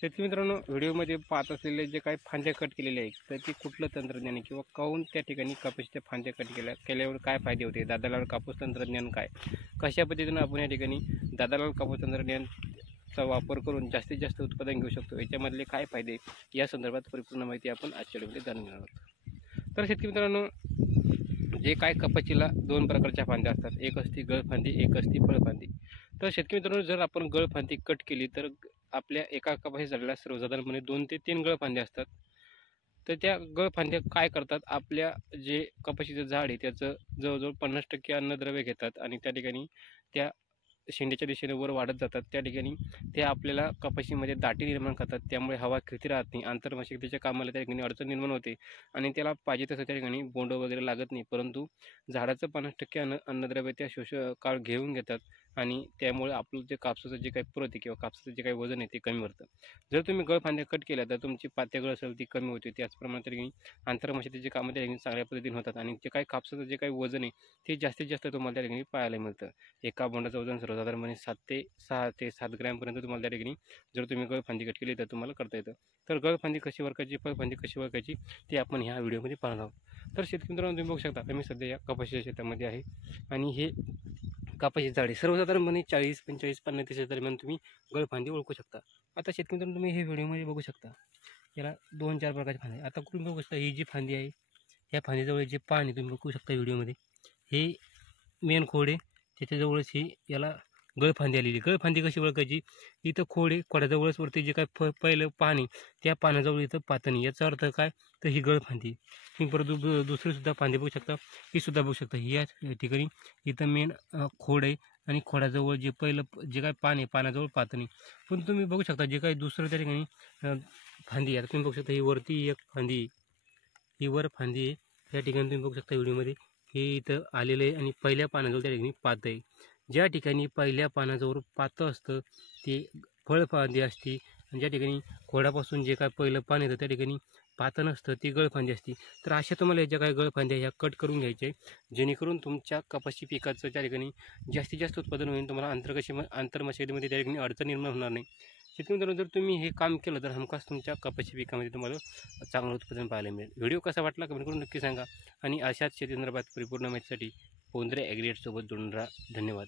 शेतकरी मित्रांनो, व्हिडिओमध्ये पाहत असलेले जे काही फांद्या कट केलेले आहेत तर ते कुठलं तंत्रज्ञान आहे किंवा काहून त्या ठिकाणी कपाशीच्या फांद्या कट केल्यावर काय फायदे होते, दादालाल कापूस तंत्रज्ञान काय, कशा पद्धतीनं आपण या ठिकाणी दादालाल कापूस तंत्रज्ञानचा वापर करून जास्तीत जास्त उत्पादन घेऊ शकतो, याच्यामधले काय फायदे, या संदर्भात परिपूर्ण माहिती आपण आजच्या व्हिडिओमध्ये जाणून घेणार आहोत. तर शेतकरी मित्रांनो, जे काय कपाशीला दोन प्रकारच्या फांद्या असतात, एक असते गळफांदी, एक असते फळफांदी. तर शेतकरी मित्रांनो, जर आपण गळफांदी कट केली तर आपल्या एका कपाशी झाडाला सर्वसाधारणपणे 2 ते 3 गळफांद्या असतात. तर त्या गळफांद्या काय करतात, आपल्या जे कपाशीचं झाड आहे त्याचं जवळजवळ 50% अन्नद्रव्य घेतात आणि त्या ठिकाणी त्या शेंड्याच्या दिशेने वर वाढत जातात. त्या ठिकाणी ते आपल्याला कपाशीमध्ये दाटी निर्माण करतात, त्यामुळे हवा खेळती राहत नाही, आंतरमशागतीच्या कामाला त्या ठिकाणी अडचण निर्माण होते आणि त्याला पाहिजे तसं त्या ठिकाणी बोंड वगैरे लागत नाही. परंतु झाडाचं 50% अन्नद्रव्य त्या काळ घेऊन घेतात आणि त्यामुळे आपलं जे कापसाचं जे काही प्रत आहे किंवा कापसाचं जे काही वजन आहे ते कमी होतं. जर तुम्ही गळफांद्या कट केल्या तर तुमची पात्यगळ असेल ती कमी होते. त्याचप्रमाणे त्या ठिकाणी आंतरमशागतीची कामं त्या ठिकाणी चांगल्या पद्धतीने होतात आणि जे काही कापसाचं जे काही वजन आहे ते जास्तीत जास्त तुम्हाला त्या ठिकाणी पाहायला मिळतं. एका बोंडाचं वजन सर्वसाधारणपणे 6 ते 7 ग्रॅमपर्यंत तुम्हाला त्या ठिकाणी जर तुम्ही गळफांदी कट केली तर तुम्हाला करता येतं. तर गळफांदी कशी ओळखायची, फळफांदी कशी ओळखायची ते आपण ह्या व्हिडिओमध्ये पाहणार आहोत. तर शेतकरी मित्रांनो, तुम्ही बघू शकता मी सध्या या कपाशीच्या शेतामध्ये आहे आणि हे कपाशीची झाडे सर्वसाधारणपणे 40, 45, 50 दरम्यान तुम्ही गळफांदी ओळखू शकता. आता शेतकरी मित्रांनो, तुम्ही हे व्हिडिओमध्ये बघू शकता, याला 2-4 प्रकारचे फांदे. आता तुम्ही बघू शकता ही जी फांदी आहे, ह्या फांदीजवळ जे पान आहे तुम्ही बघू शकता व्हिडिओमध्ये, हे मेन खोड आहे, त्याच्याजवळच ही याला गळफांदी आलेली. गळफांदी कशी ओळखायची, इथं खोड आहे, खोडाजवळच वरती जे काय पहिलं पान आहे त्या पानाजवळ इथं पातणी, याचा अर्थ काय तर ही गळफांदी. तुम्ही परत दुसरीसुद्धा फांदी बघू शकता, ही सुद्धा बघू शकता. या ठिकाणी इथं मेन खोड आहे आणि खोडाजवळ जे पहिलं जे काय पान आहे पानाजवळ पातणी. पण तुम्ही बघू शकता जे काही दुसरं त्या ठिकाणी फांदी आहे, तुम्ही बघू शकता ही वरती एक फांदी, ही वर फांदी आहे. त्या ठिकाणी तुम्ही बघू शकता व्हिडिओमध्ये हे इथं आलेलं आहे आणि पहिल्या पानाजवळ त्या ठिकाणी पातं आहे. ज्या ठिकाणी पहिल्या पानाजवळ पातं असतं ते फळफांदी असते आणि ज्या ठिकाणी खोडापासून जे काय पहिलं पान येतं त्या ठिकाणी पातं नसतं ती गळफांदी असते. तर अशा तुम्हाला ज्या काही गळफांद्या ह्या कट करून घ्यायच्या आहे, जेणेकरून तुमच्या कपाशी पिकाचं त्या ठिकाणी जास्तीत जास्त उत्पादन होईल, तुम्हाला आंतरमशागतीमध्ये त्या ठिकाणी अडचण निर्माण होणार नाही. शेतकरी मित्रांनो, जर तुम्ही हे काम केलं तर हमखास तुमच्या कपाशी पिकामध्ये तुम्हाला चांगलं उत्पादन पाहायला मिळेल. व्हिडिओ कसा वाटला कमेंट करून नक्की सांगा आणि अशाच शेती संदर्भात परिपूर्ण माहितीसाठी पोंद्रे ॲग्रीगेटसोबत जोडून राहा. धन्यवाद.